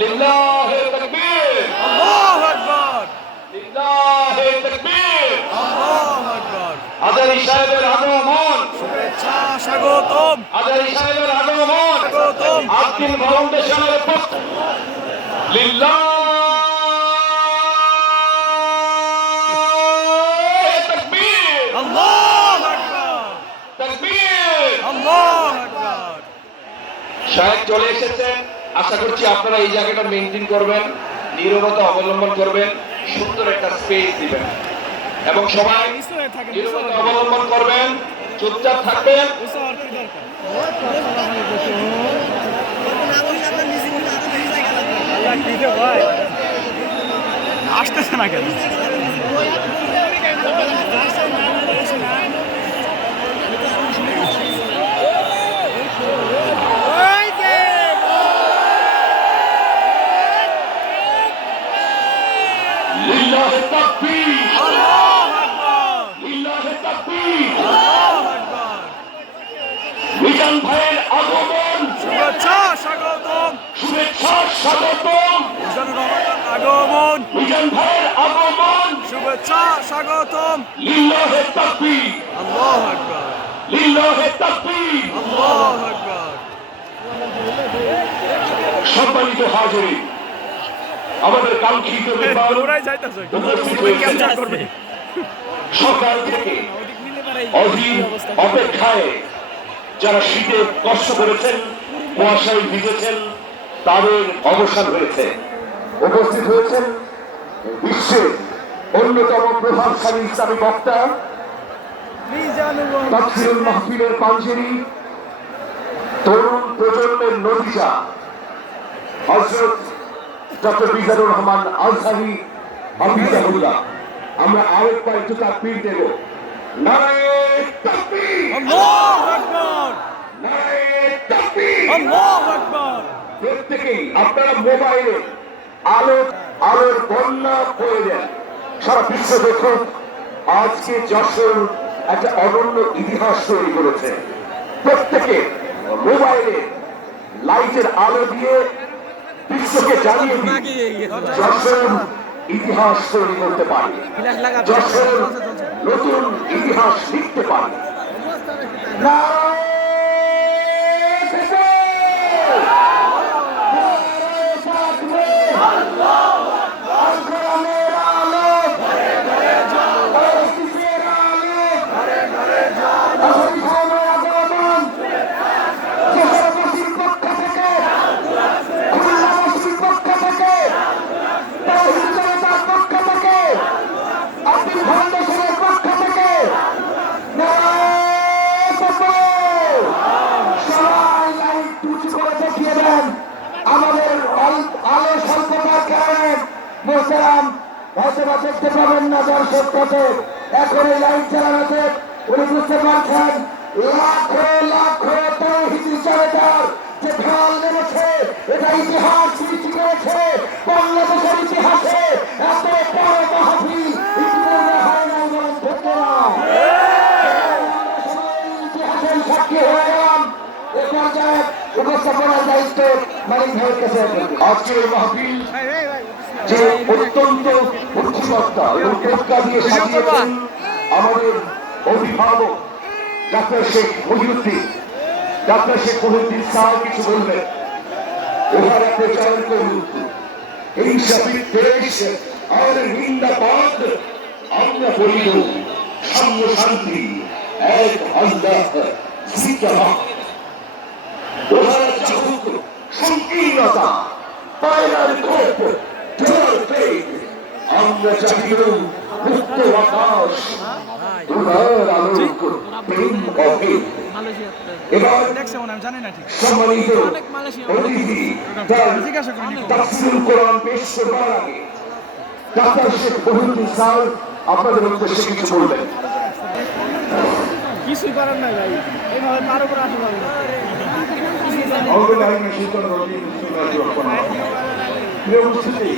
লিল্লাহে তাকবীর, আল্লাহু আকবার, লিল্লাহে তাকবীর, আল্লাহু আকবার। আজারি সাহেবের আগমন, শুভেচ্ছা স্বাগতম, আজারি সাহেবের আগমন, স্বাগতম। আকিম ফাউন্ডেশনের পক্ষ লিল্লাহে তাকবীর, আল্লাহু আকবার, তাকবীর। আল্লাহু আকবার। সাহেব চলে এসেছেন, আশা করছি আপনারা এই জায়গাটা মেনটেন করবেন, নীরবতা অবলম্বন করবেন, সুন্দর একটা স্পেস দিবেন এবং সবাই নীরবতা অবলম্বন করবেন, চুপচাপ থাকবেন। আসতেছে না কেন? লিল্লাহে তাকবীর, আল্লাহু আকবার, লিল্লাহে তাকবীর। আল্লাহু আকবার। মিজান ভাইয়ের আগমন, শুভেচ্ছা স্বাগতম, শুভেচ্ছা স্বাগতম। মিজানুর রহমানের আগমন, মিজান ভাইয়ের আগমন, শুভেচ্ছা স্বাগতম। লিল্লাহে তাকবীর, আল্লাহু আকবার, লিল্লাহে তাকবীর। আল্লাহু আকবার। সম্মানিত হাজিরিন, আমাদের কাঙ্ক্ষিত মেহমান দৌড়াই যাইতেছে, উপস্থিত হয়েছেন। ক্যাপচার করবে। সকাল থেকে অধীর অপেক্ষায় যারা শীতে কষ্ট করেছেন, কুয়াশায় ভিজেছেন, তাদের অবসান হয়েছে। উপস্থিত হয়েছেন বিশ্বের অন্যতম প্রভাবশালী ইসলামী বক্তা, তাফসীরুল মাহফিলের পাঞ্জেরি, তরুণ প্রজন্মের নতিজা হযরত ডক্টর মিজানুর রহমান আজহারী হাফিজাহুল্লাহ। আমরা আরেকবার একটু তাকবীর দেব। নারায়ে তাকবীর, আল্লাহু আকবার, নারায়ে তাকবীর। আল্লাহু আকবার। প্রত্যেকেই আপনারা মোবাইলে আলোর বন্যা করে দেন। সারা বিশ্ব দেখুন আজকে যশোর একটা অনন্য ইতিহাস তৈরি করেছে। প্রত্যেকে মোবাইলে লাইটের আলো দিয়ে বিশ্বকে জানিয়ে দিন যশোর ইতিহাস তৈরি করতে পারে, যশোর নতুন ইতিহাস লিখতে পারে। আমাদের আলো স্বল্পতার কারণে মোহতারাম হয়তো বা দেখতে পাবেন না দর্শক কাছে। এখন এই লাইট চালানোতে উনি বুঝতে পারছেন লাখো লাখো তাওহীদি চালাদার যে ঢাল নেমেছে, এটা ইতিহাস সৃষ্টি করেছে। বাংলাদেশের ইতিহাসে এত বড় মাহফিল ইতিপূর্বে হয় নাই বলেন ঠিক না? ইতিহাসের সাক্ষী হয়ে গেলাম। এ পর্যায়ে উপস্থাপনার দায়িত্ব মালিক ভাইয়ের কাছে। আজকের এই মাহফিল যে অত্যন্ত বুদ্ধিমত্তা এবং প্রজ্ঞা দিয়ে সাজিয়েছেন আমাদের অভিভাবক doctor Sheikh Mohiuddin. Doctor Sheikh Mohiuddin sir কিছু বললেন, ওনারা প্রচার করুন এই স্বাধীন দেশ আমাদের জিন্দাবাদ। আমরা বলিব সাম্য শান্তি এক আল্লাহ জিন্দাবাদ। ওনারা চাহুক সংকীর্ণতা পায়রার কোপ ঢের পেট, আমরা চাহিব মুক্ত আকাশ উদার আলোক প্রেম অভেদ। এবার সম্মানিত অতিথি তাফসীরুল কোরআন পেশ করবার আগে ডাক্তার শেখ মহিউদ্দিন স্যার আপনাদের উদ্দেশ্যে কিছু বলবেন। কিছুই করার নাই ভাই, এইভাবে পার উপর আসা যাবে না। প্রিয় উপস্থিতি,